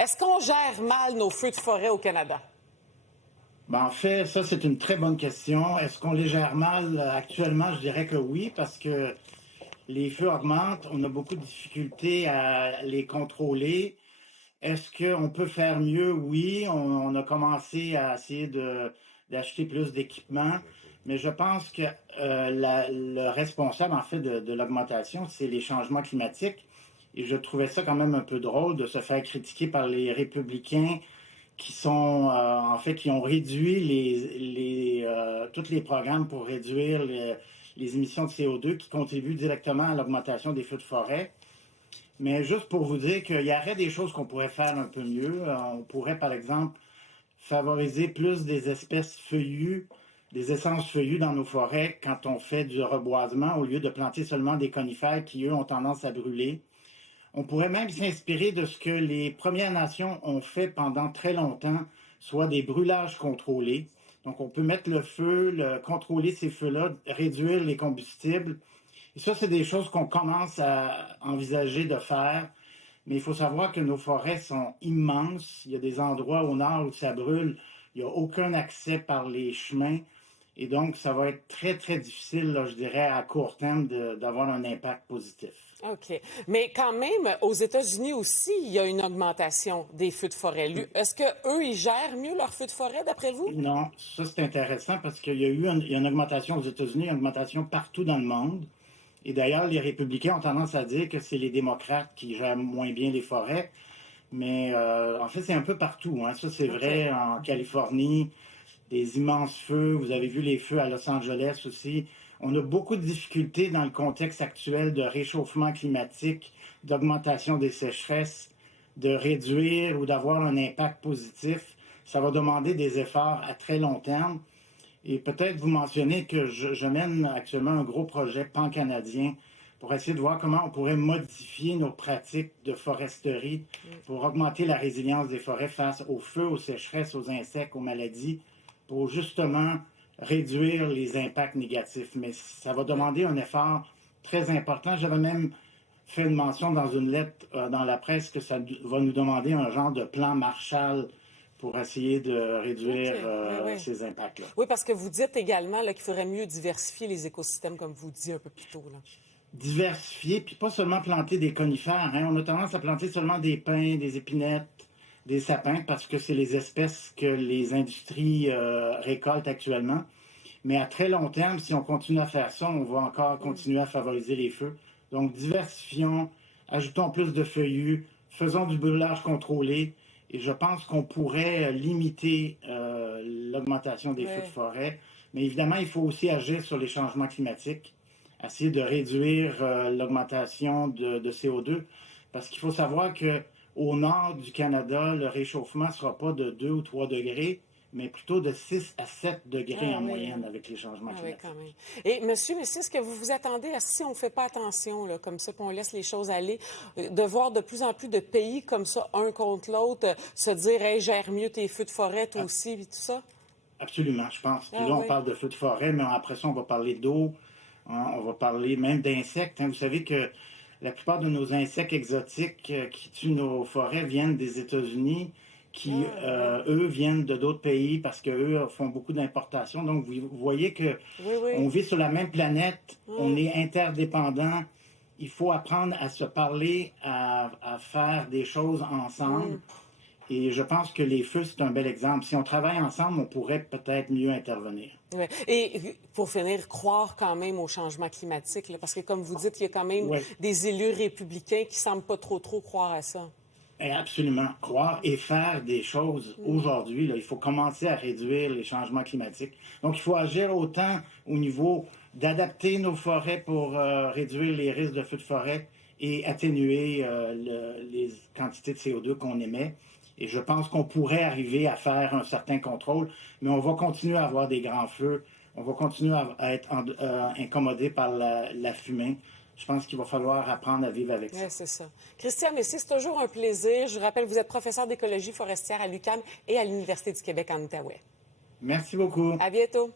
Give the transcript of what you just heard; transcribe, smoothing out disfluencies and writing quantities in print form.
Est-ce qu'on gère mal nos feux de forêt au Canada? Ben, en fait, ça, c'est une très bonne question. Est-ce qu'on les gère mal actuellement? Je dirais que oui, parce que les feux augmentent. On a beaucoup de difficultés à les contrôler. Est-ce qu'on peut faire mieux? Oui, on a commencé à essayer d'acheter plus d'équipements, mais je pense que le responsable, en fait, de l'augmentation, c'est les changements climatiques. Et je trouvais ça quand même un peu drôle de se faire critiquer par les républicains qui sont, en fait, qui ont réduit tous les programmes pour réduire les émissions de CO2 qui contribuent directement à l'augmentation des feux de forêt. Mais juste pour vous dire qu'il y aurait des choses qu'on pourrait faire un peu mieux. On pourrait, par exemple, favoriser plus des espèces feuillues, des essences feuillues dans nos forêts quand on fait du reboisement au lieu de planter seulement des conifères qui, eux, ont tendance à brûler. On pourrait même s'inspirer de ce que les Premières Nations ont fait pendant très longtemps, soit des brûlages contrôlés. Donc, on peut mettre le feu, contrôler ces feux-là, réduire les combustibles. Et ça, c'est des choses qu'on commence à envisager de faire. Mais il faut savoir que nos forêts sont immenses. Il y a des endroits au nord où ça brûle. Il n'y a aucun accès par les chemins. Et donc, ça va être très, très difficile, là, je dirais, à court terme, d'avoir un impact positif. OK. Mais quand même, aux États-Unis aussi, il y a une augmentation des feux de forêt. Est-ce qu'eux, ils gèrent mieux leurs feux de forêt, d'après vous? Non, ça, c'est intéressant parce qu'il y a eu il y a une augmentation aux États-Unis, une augmentation partout dans le monde. Et d'ailleurs, les républicains ont tendance à dire que c'est les démocrates qui gèrent moins bien les forêts. Mais en fait, c'est un peu partout, hein. Ça, c'est vrai en Californie, des immenses feux. Vous avez vu les feux à Los Angeles aussi. On a beaucoup de difficultés dans le contexte actuel de réchauffement climatique, d'augmentation des sécheresses, de réduire ou d'avoir un impact positif. Ça va demander des efforts à très long terme. Et peut-être vous mentionnez que je mène actuellement un gros projet pan-canadien pour essayer de voir comment on pourrait modifier nos pratiques de foresterie pour augmenter la résilience des forêts face aux feux, aux sécheresses, aux insectes, aux maladies, pour justement réduire les impacts négatifs. Mais ça va demander un effort très important. J'avais même fait une mention dans une lettre dans la presse que ça va nous demander un genre de plan Marshall pour essayer de réduire ces impacts-là. Oui, parce que vous dites également qu'il faudrait mieux diversifier les écosystèmes, comme vous disiez un peu plus tôt. Là. Diversifier, puis pas seulement planter des conifères. Hein. On a tendance à planter seulement des pins, des épinettes, des sapins, parce que c'est les espèces que les industries récoltent actuellement. Mais à très long terme, si on continue à faire ça, on va encore continuer à favoriser les feux. Donc, diversifions, ajoutons plus de feuillus, faisons du brûlage contrôlé. Et je pense qu'on pourrait limiter l'augmentation des feux de forêt. Mais évidemment, il faut aussi agir sur les changements climatiques, essayer de réduire l'augmentation de CO2. Parce qu'il faut savoir qu'au nord du Canada, le réchauffement ne sera pas de 2 ou 3 degrés, mais plutôt de 6 à 7 degrés en moyenne avec les changements climatiques. Oui, quand même. Et monsieur, est-ce que vous vous attendez à, si on ne fait pas attention, là, comme ça, qu'on laisse les choses aller, de voir de plus en plus de pays comme ça, un contre l'autre, se dire, hey, gère mieux tes feux de forêt, toi aussi, et tout ça? Absolument, je pense. Puis là, on parle de feux de forêt, mais après ça, on va parler d'eau, hein, on va parler même d'insectes. Hein. Vous savez que la plupart de nos insectes exotiques qui tuent nos forêts viennent des États-Unis, qui, eux, viennent de d'autres pays parce qu'eux font beaucoup d'importations. Donc, vous voyez que on vit sur la même planète, on est interdépendants. Il faut apprendre à se parler, à faire des choses ensemble. Et je pense que les feux, c'est un bel exemple. Si on travaille ensemble, on pourrait peut-être mieux intervenir. Ouais. Et pour finir, croire quand même au changement climatique, là, parce que comme vous dites, il y a quand même des élus républicains qui semblent pas trop croire à ça. Et absolument. Croire et faire des choses aujourd'hui. Là, il faut commencer à réduire les changements climatiques. Donc, il faut agir autant au niveau d'adapter nos forêts pour réduire les risques de feux de forêt et atténuer les quantités de CO2 qu'on émet. Et je pense qu'on pourrait arriver à faire un certain contrôle, mais on va continuer à avoir des grands feux. On va continuer à être incommodé par la fumée. Je pense qu'il va falloir apprendre à vivre avec ça. Oui, c'est ça. Christian Messy, c'est toujours un plaisir. Je vous rappelle, vous êtes professeur d'écologie forestière à l'UQAM et à l'Université du Québec en Outaouais. Merci beaucoup. À bientôt.